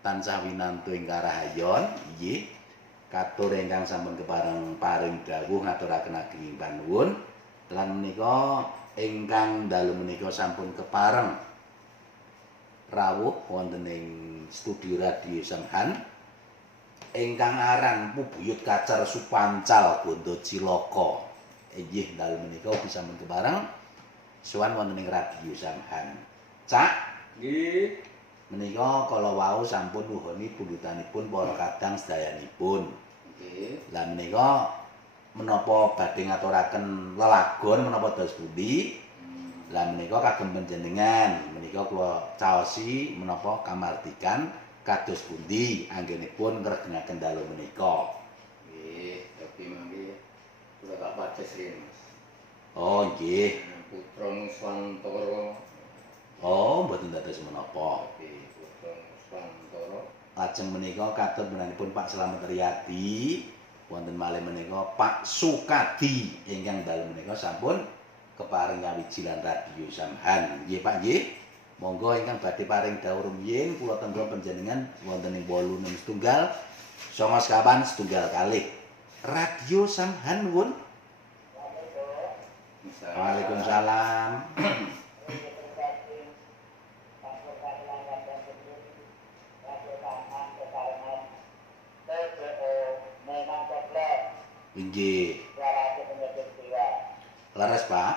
tansah winantu ing karahayon inggih katur ingkang sampun kepareng paring dawuh ngaturaken ageng panuwun lan menika ingkang dalu menika sampun kepareng rawuh wonten ing studio radio Sanghan ingkang aran Pubuyut Kacar Supancal Bondo Cilaka inggih dalu menika sampun kepareng sowan wonten ing radio Sanghan. Cak nggih menika kala wau sampun nuhuni pundhutanipun para kadang sedayanipun. nggih Lah menika menapa badhe ngaturaken lelagon menapa dados pundi? Lah menika kagem panjenengan menika kula caosi menapa kamardikan kados pundi anggenipun ngregengaken dalu menika. nggih tapi mangke kula tak paces rene Mas. Oh nggih. Putra Nuswantara Oh mboten dados menapa. Putra Nuswantara Lajeng menika katur menanipun Pak Slamet Riyadi wonten malih menika Pak Sukadi ingkang dalu menika sampun keparing nyawiji lan radio Samhan. Nggih Pak nggih. Monggo ingkang badhe paring dawuh rumiyin kula tenggo panjenengan wonten ing 86 99 kalih. Radio Samhan nuwun. Waalaikumsalam. Inggih. Leres Pak.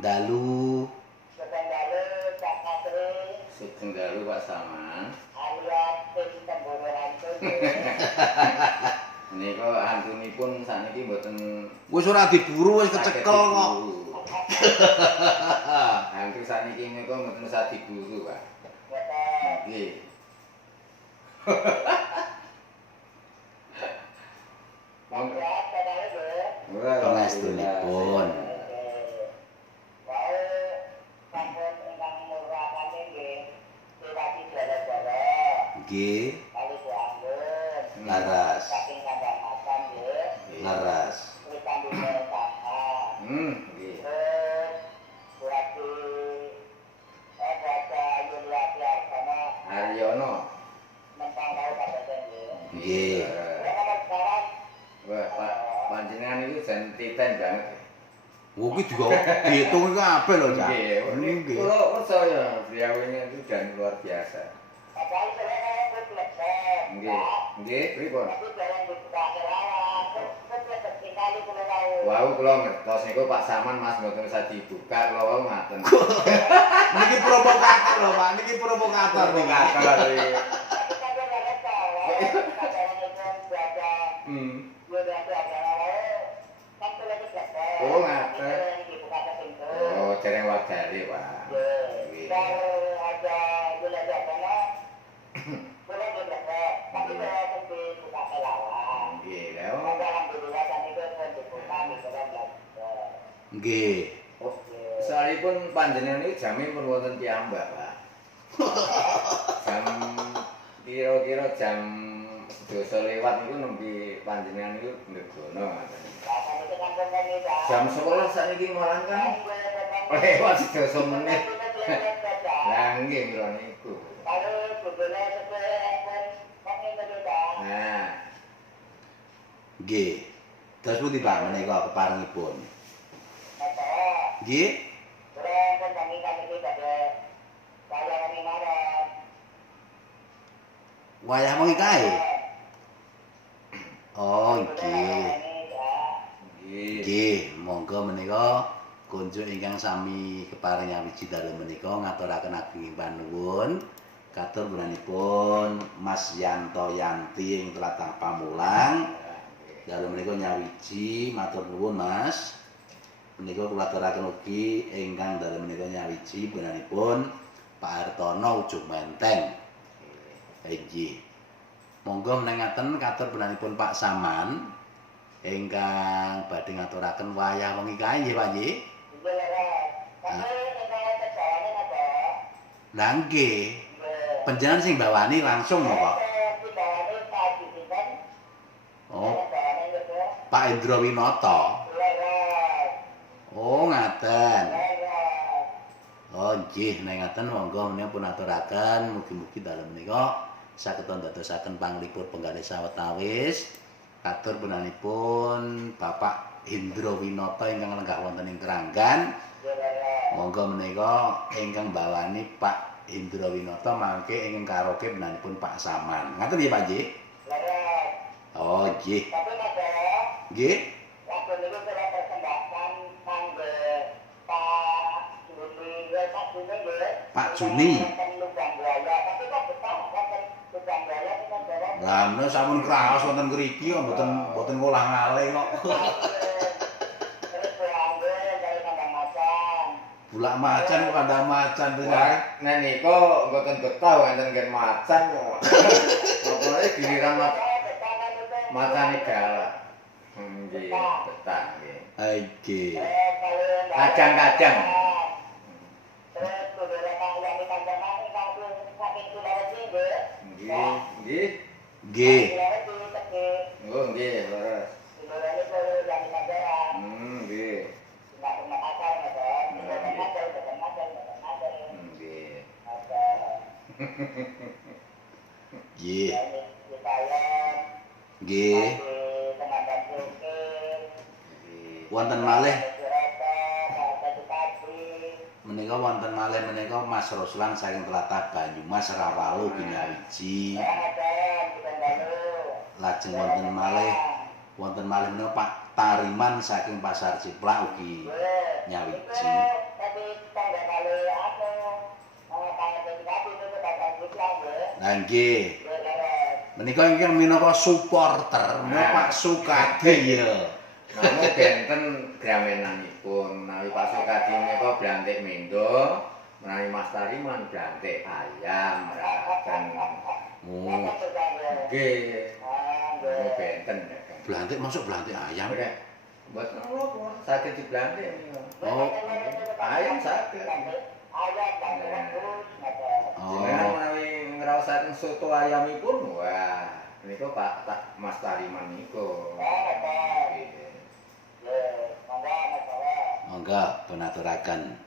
Dalu. Sugeng dalu Pak Saman. Menika antunipun sakniki mboten Wis ora diburu wis kecekel kok. Antun sakniki menika mboten usah diburu, Pak. Nggih. Pangestunipun. Nggih. Laras. Laras. Nggih. Haryono. Nggih. Wah, Pak, panjenengan itu jan titen banget. Oh iki juga diitung kabeh lho, Cak. Nggih. Kula percaya beliaunya itu dan luar biasa. Nggih. Nggih, pripun? Wau kula ngertos niku Pak Saman Mas mboten usah dibuka kula wau ngaten. Niki provokator lho, Pak. Niki provokator niki. Oh, ngaten. Oh, dereng wagare, Pak. Nggih. Nggih, Nggih. oh, soalipun panjenengan iki jame pun wonten piyambak, Pak. Jam kira-kira jam 12 lewat niku nembe panjenengan niku ndegono ngaten. Jam 11 sakniki malah kan lewat 12 menit. Lah nggih mila niku. Nah, Nggih. Terus pundi Pak menika keparengipun? Nggih. Wayah wengi kae. Oh, nggih. nggih. Nggih, monggo menika kunjuk ingkang sami keparing nyawiji dalu menika ngaturaken ageng panuwun katur pun Mas Yanto Yanti ing Tlatah Pamulang. Dalu menika nyawiji matur nuwun Mas. Menika kula aturaken ugi ingkang dalu menika nyawiji pun Pak Hartono Ujung Menteng. Inggih. Monggo menengaken katur pun Pak Saman ingkang badhe ngaturaken wayah wengi kae nggih Pak nggih. Lah nggih. Panjenengan sing bawani langsung kok. Oh. Pak Indro Winata. Oh, ngaten. Oh nggih, nek ngaten monggo menika pun aturaken mugi-mugi dalem menika saged ndadosaken panglipur penggalih sawetawis. Katur punanipun Bapak Hendro Winata ingkang lenggah wonten ing Kranggan. Monggo menika ingkang bawani Pak Hendro Winata mangke ingkang karaoke punanipun Pak Saman. Ngaten nggih Pak nggih? Oh nggih. Nggih. Pak Juni. Lah menika sampun kraos wonten mriki kok mboten ngolah-ngalih kok. Bulak macan kok kandang macan Wah, nek niku mboten betah wonten ngen macan kok. Pokoke giliran macane galak. Nggih, betah nggih. Nggih. Kadang-kadang. Nggih, nggih. Nggih. Oh, nggih, leres. Nggih. Nggih. Nggih. Wonten malih menika wonten malih menika Mas Ruslan saking tlatah Banyumas Rawalu Binawiji. Lajeng wonten malih menika Pak Tariman saking Pasar Ciplak ugi nyawiji. Lah nggih. Menika ingkang minangka supporter menika Pak Sukadi ya. Namun benten gramenanipun menawi Pak Sukadi menika blantik mendo, menawi Mas Tariman blantik ayam merakan. Oh. Nggih. Benten. Blantik masuk blantik ayam. Mboten napa, saged diblantik menika. Oh. Ayam saged. Jenengan menawi ngraosaken soto ayamipun, wah, menika Pak Mas Tariman niku. Monggo pun aturaken.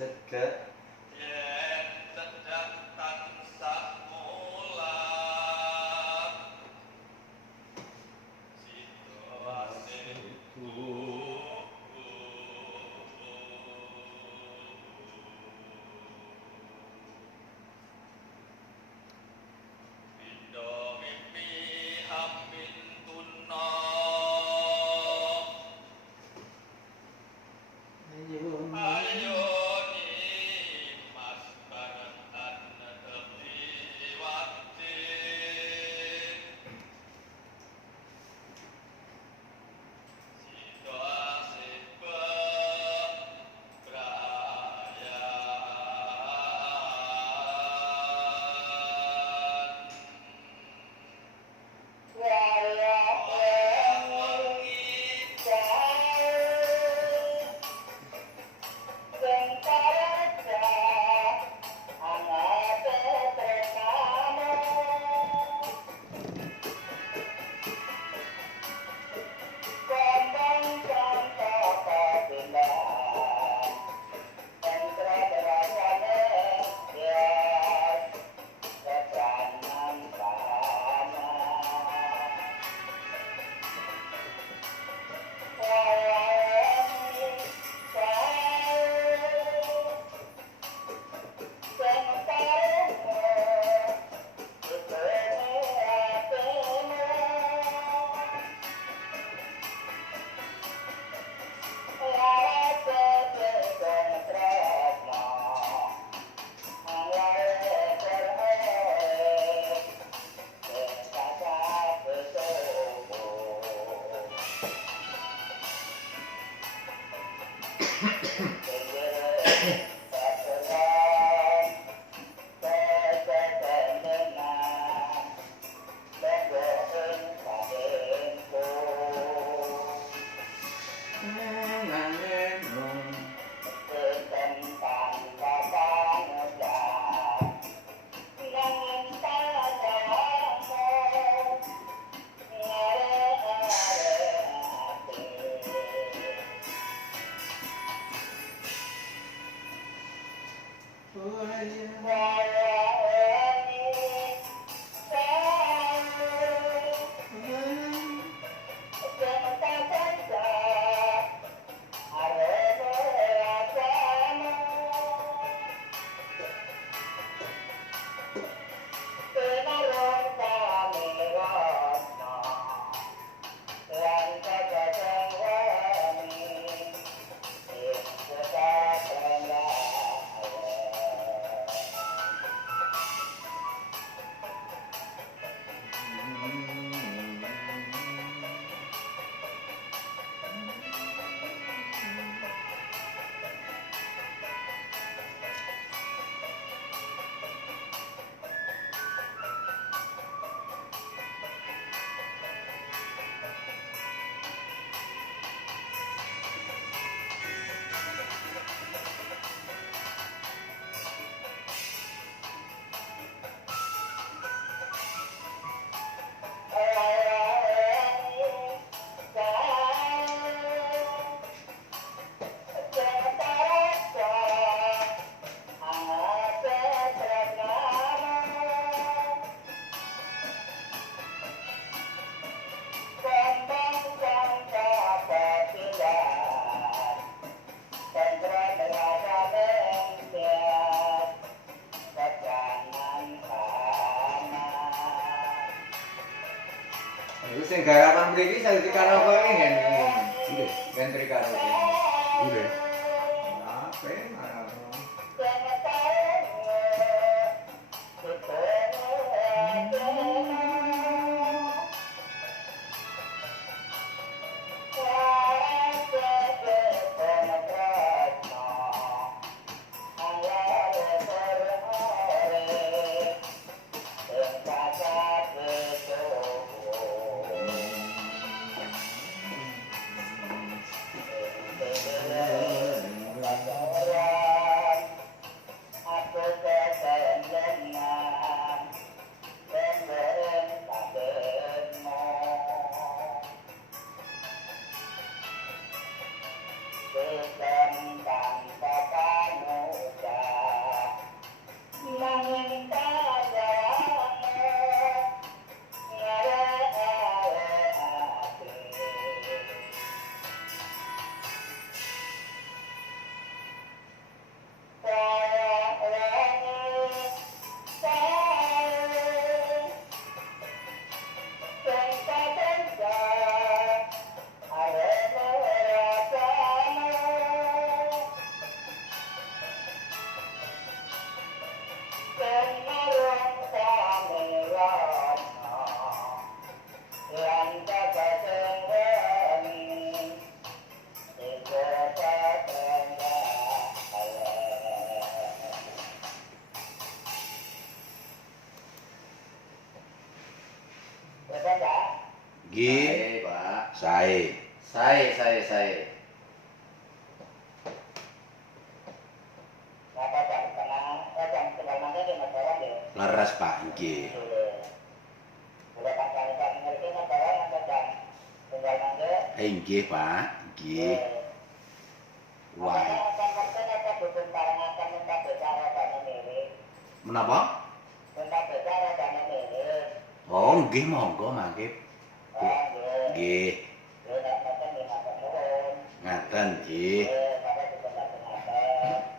Cedhak Iku sing garapan mriki saiki karaoke ngen. Nggih. Gentri karaoke. Nggih. Ape marang. Nggih, Pak. sae. Saya. Leres Pak, nggih. Nggih Pak, nggih. Wah. Menapa? Oh, nggih monggo mangke. Nggih. Ngaten nggih.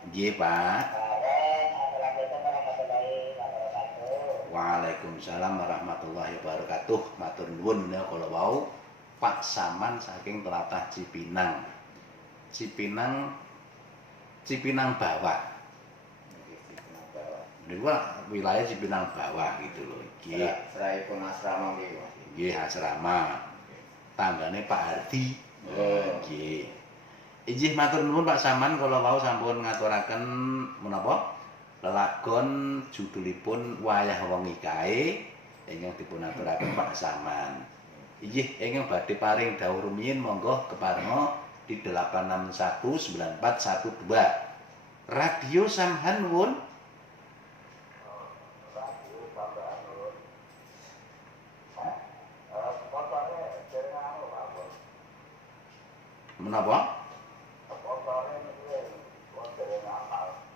Nggih Pak. Waalaikumsalam warahmatullahi wabarakatuh. Matur nuwun menawi kala wau Pak Saman saking tlatah Cipinang. Cipinang Bawah. Niku wilayah Cipinang Bawah gitu loh. Nggih. Seraipun asrama nggih, Pak. Nggih asrama. Tanggane Pak Hardi. Nggih. Inggih matur nuwun Pak Saman kula wau sampun ngaturaken menapa lelagon judulipun Wayah Wengi Kae ingkang dipun aturaken Pak Saman. Inggih ingkang badhe paring dawuh rumiyin monggo keparenga di 8619412. Radio Samhan nuwun. Menapa?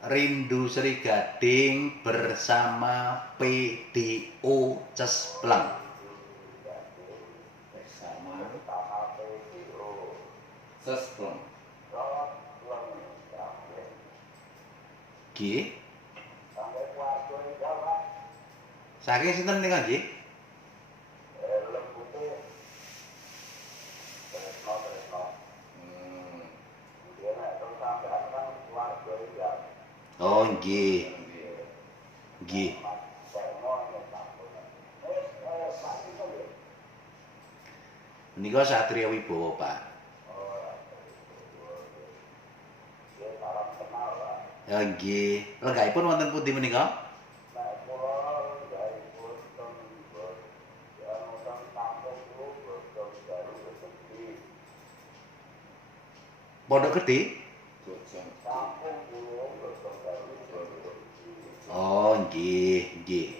Rindu Sri Gading bersama PDO Cespleng. Bersama Cespleng. Nggih. Saking sinten nika nggih? Oh nggih. Nggih. Menika Satria Wibowo, Pak. Ya nggih. Lenggahipun wonten pundi menika? Pondok Gede? Oh nggih, nggih.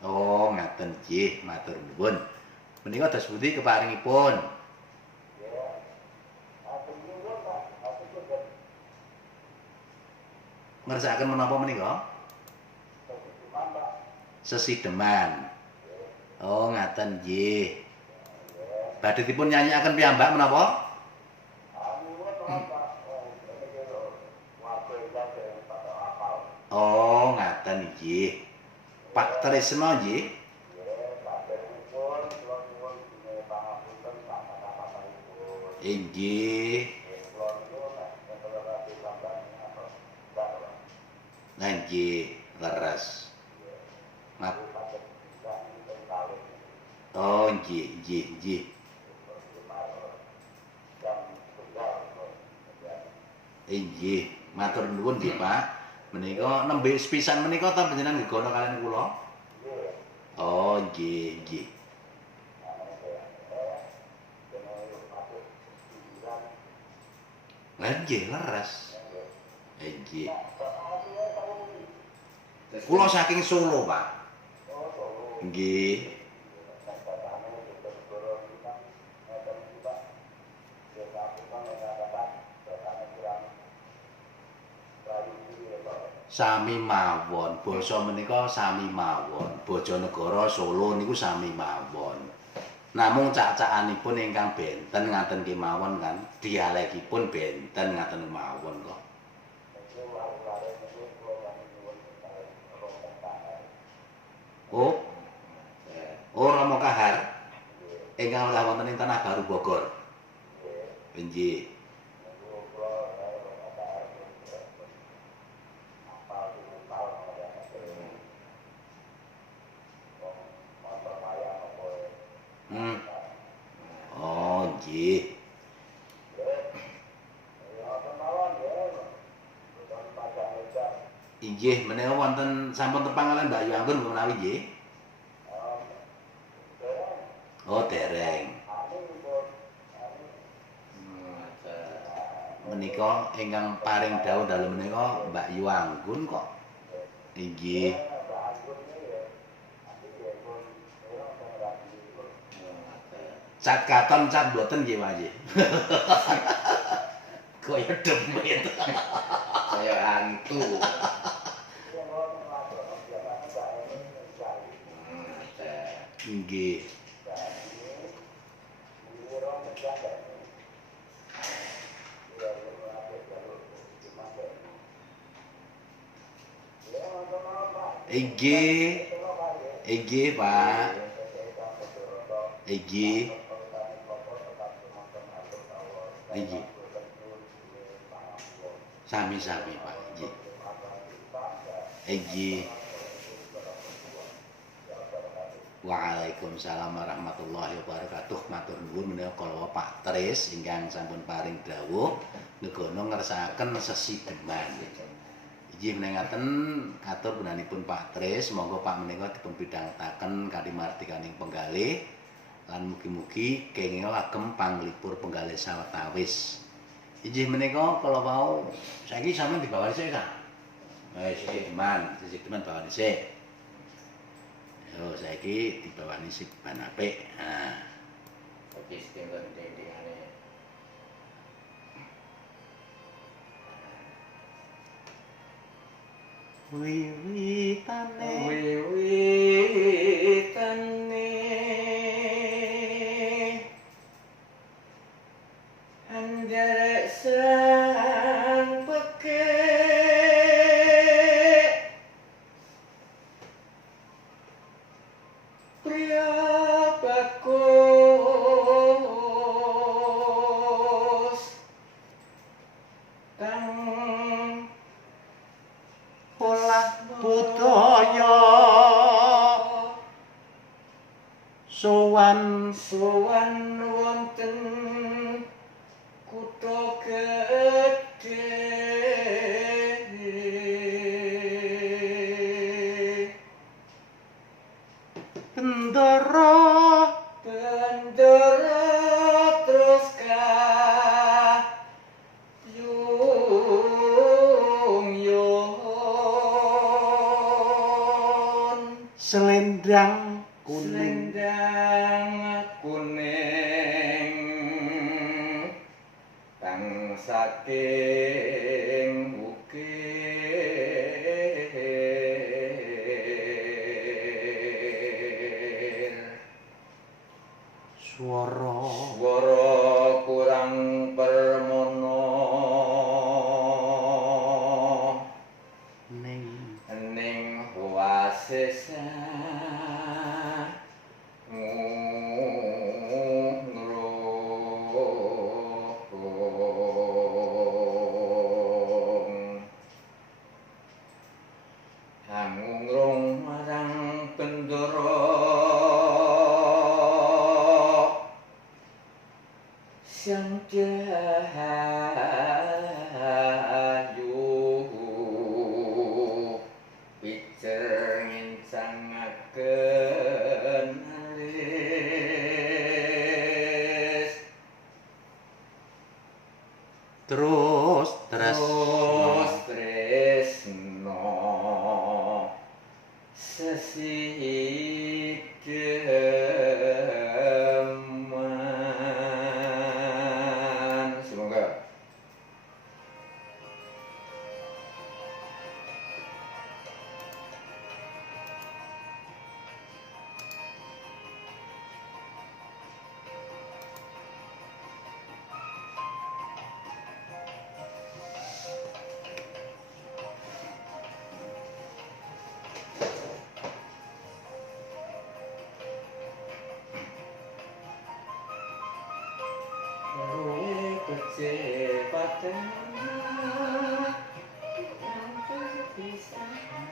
Oh ngaten nggih, matur nuwun. Menika dos pundi keparingipun? Ngersakaken menapa menika? Sesideman. Oh ngaten nggih. Badhe dipun nyanyikaken piyambak menapa? Oh ngaten nggih. Pak Tresno nggih. Inggih. Lah nggih, leres. Oh nggih, nggih, nggih. Inggih, matur nuwun nggih Pak. Menika nembe sepisan menika ta panjenengan gegono kalian kula? Oh nggih, nggih. Lah nggih, leres. Nggih. Kula saking Solo, Pak. Nggih. Sami mawon, basa menika sami mawon. Bojonegoro Solo niku sami mawon. Namung cak-cakanipun ingkang benten ngaten kemawon kan, dialekipun benten ngaten mawon kok. Oh. Oh Rama Kahar. Ingkang welah wonten ing Tanah Baru Bogor. Nggih. Oh nggih. Inggih, menika wonten sampun tepang kalian Mbak Yu Anggun menawi nggih. Oh, dereng. Menika ingkang paring dawuh dalem menika Mbak Yu Anggun kok. Inggih. Cat katon cat mboten nggih, Pak nggih. Kaya demit. Kaya hantu. Nggih. Inggih. Inggih, Pak. Inggih. Inggih. Sami-sami, Pak. Nggih. Iji. Waalaikumsalam warahmatullahi wabarakatuh. Matur nuwun menawi kala Pak Tris ingkang sampun paring dawuh ngegono ngersakaken sesideman. Inggih menawi katur gunanipun Pak Tris, monggo Pak menika dipun bidhangetaken kanthi mardikaning penggalih lan mugi-mugi kenging agem panglipur penggalih sawetawis. Inggih menika kala wau saiki sampeyan dibawa dhisik ta? Sesideman bawa dhisik. Yo saiki dibawani sideman apik. Nah, Oke, sistem dindingane. Wiwitane anjare sang peke priya bagus kang olah budaya sowan wonten kutha gedhe bendara terus kayung selendang kuning selendang kuning kang saking bukir swara kurang permono ning oasis ngrung marang bendara sang dahayu picer ngincangaken alis terus tresno sesideman semoga kecepatan yang perpisahan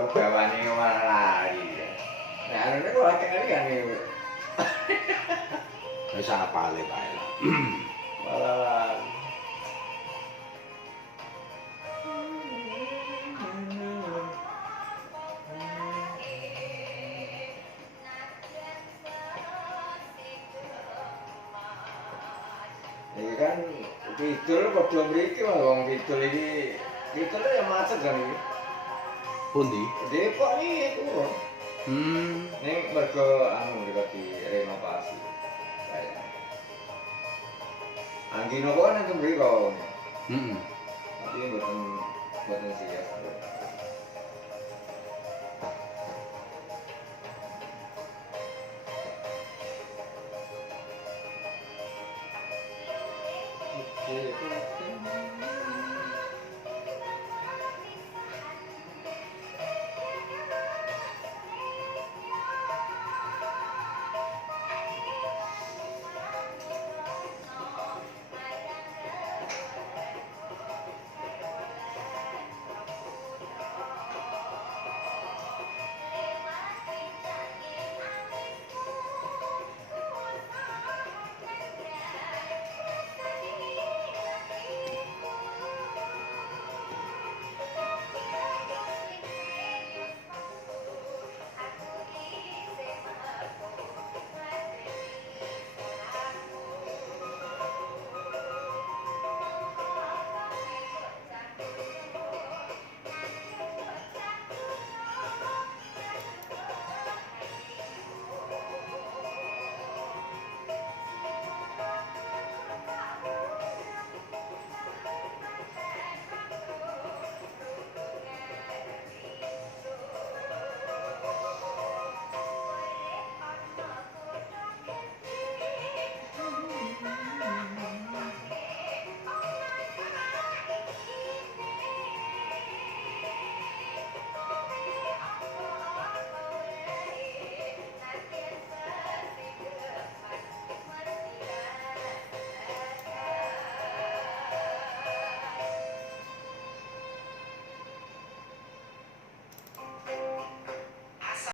Kula bawane malah lali. Nah, anu kok akeh kan iki. Wis apale bae lah. Malah lali. Iki kan kidul padha mriki mah wong kidul iki. Kidul ya macet kan iki. Pundi? Depok iki kurang. Hmm. Ning mergo anu mergo direnovasi. Kayak. Anggino kok nang mriko.